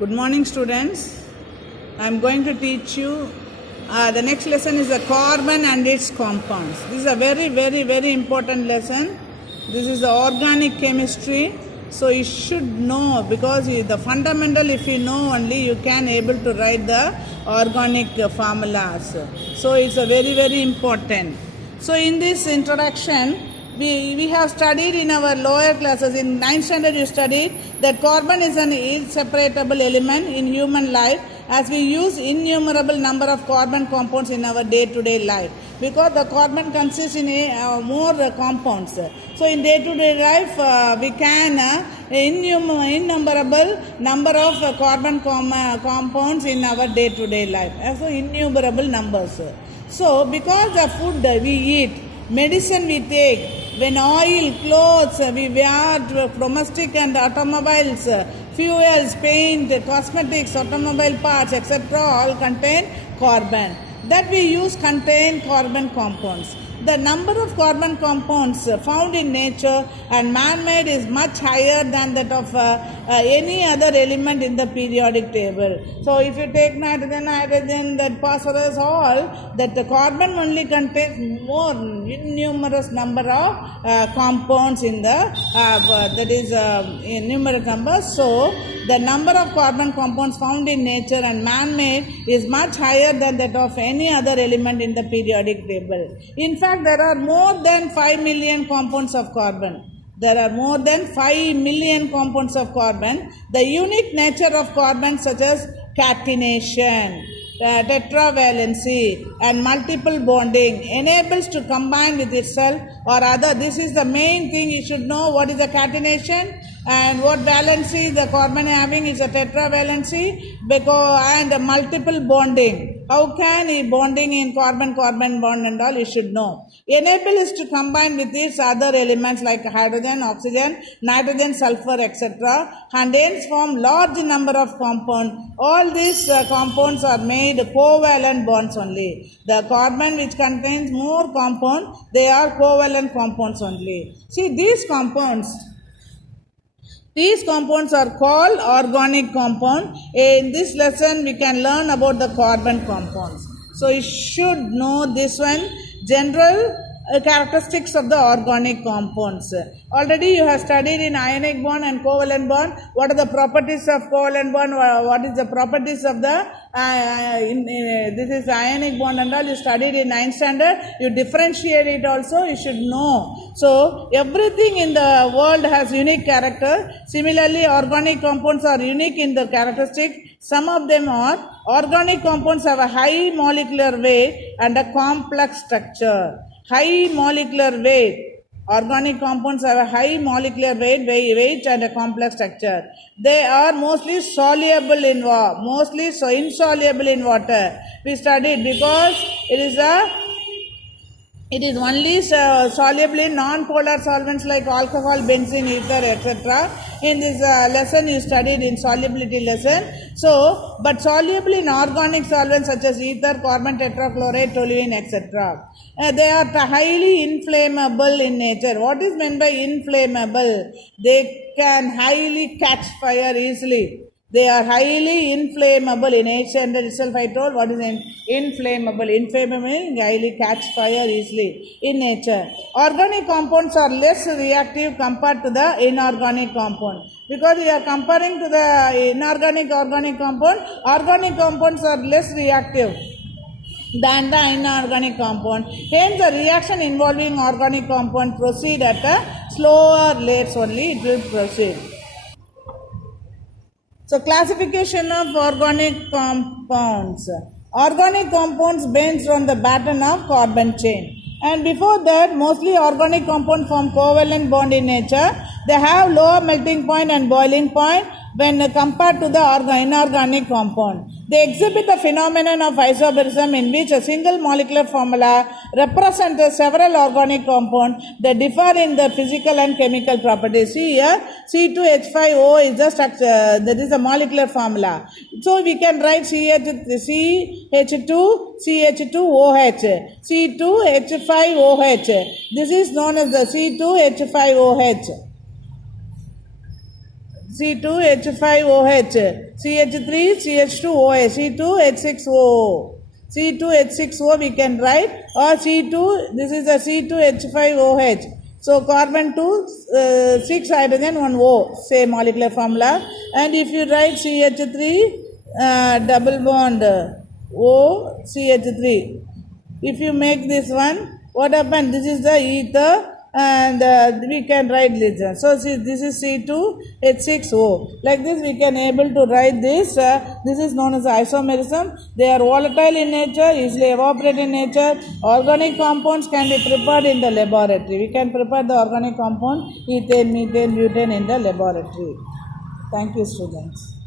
Good morning, students. I am going to teach you. The next lesson is the carbon and its compounds. This is a very important lesson. This is the organic chemistry. So you should know, because the fundamental, if you know only, you can able to write the organic formulas. So it's a very important. So in this introduction, we have studied in our lower classes. In 9th standard you studied that carbon is an inseparable element in human life, as we use innumerable number of carbon compounds in our day-to-day life, because the carbon consists in more compounds. So in day-to-day life we can innumerable number of carbon compounds in our day-to-day life. So innumerable numbers. So because the food we eat, medicine we take, when oil, clothes we wear, domestic and automobiles, fuels, paint, cosmetics, automobile parts, etc. all contain carbon. That we use contain carbon compounds. The number of carbon compounds found in nature and man-made is much higher than that of any other element in the periodic table. So if you take nitrogen, that phosphorus, all, that the carbon only contains more numerous number of compounds in the, that is numerous numbers. So the number of carbon compounds found in nature and man-made is much higher than that of any other element in the periodic table. In fact, there are more than 5 million compounds of carbon. There are more than 5 million compounds of carbon. The unique nature of carbon, such as catenation, tetravalency and multiple bonding, enables to combine with itself or other. This is the main thing you should know. What is the catenation and what valency the carbon having is a tetravalency, and a multiple bonding. How can bonding in carbon bond and all, you should know. Enable is to combine with its other elements like hydrogen, oxygen, nitrogen, sulfur, etc. and hence form large number of compounds. All these compounds are made covalent bonds only. The carbon which contains more compound, they are covalent compounds only. See, these compounds are called organic compound. In this lesson we can learn about the carbon compounds. So you should know this one, general characteristics of the organic compounds. Already you have studied in ionic bond and covalent bond. What are the properties of covalent bond? What is the properties of the this is ionic bond and all, you studied in 9th standard. You differentiate it also, you should know. So everything in the world has unique character. Similarly, organic compounds are unique in their characteristics. Some of them are organic compounds have a high molecular weight and a complex structure. High molecular weight. Organic compounds have a high molecular weight and a complex structure. They are mostly soluble in water, insoluble in water. We studied because it is only soluble in non-polar solvents like alcohol, benzene, ether, etc. In this lesson you studied in solubility lesson. So, but soluble in organic solvents such as ether, carbon tetrachloride, toluene, etc. They are highly inflammable in nature. What is meant by inflammable? They can highly catch fire easily. They are highly inflammable. In 8th standard itself I told what is inflammable. Inflammable means highly catch fire easily in nature. Organic compounds are less reactive compared to the inorganic compound. Because we are comparing to the inorganic organic compound, organic compounds are less reactive than the inorganic compound. Hence the reaction involving organic compound proceed at a slower rates only, it will proceed. So classification of organic compounds. Organic compounds based on the pattern of carbon chain. And before that, mostly organic compounds form covalent bond in nature. They have lower melting point and boiling point when compared to the inorganic compound. They exhibit the phenomenon of isobarism, in which a single molecular formula represents several organic compounds that differ in their physical and chemical properties. See here, C2H5O is the structure, that is the molecular formula. So we can write CH2, CH2OH, C2H5OH. This is known as the C2H5OH. C2H5OH, CH3CH2OH, C2H6O. C2H6O we can write, or C2, this is a C2H5OH. So carbon 2, 6 hydrogen, 1 O, same molecular formula. And if you write CH3, double bond O, CH3. If you make this one, what happens? This is the ether, and we can write this. So see, this is C2H6O. Like this we can able to write this. This is known as isomerism. They are volatile in nature, easily evaporate in nature. Organic compounds can be prepared in the laboratory. We can prepare the organic compound ethane, methane, butane in the laboratory. Thank you, students.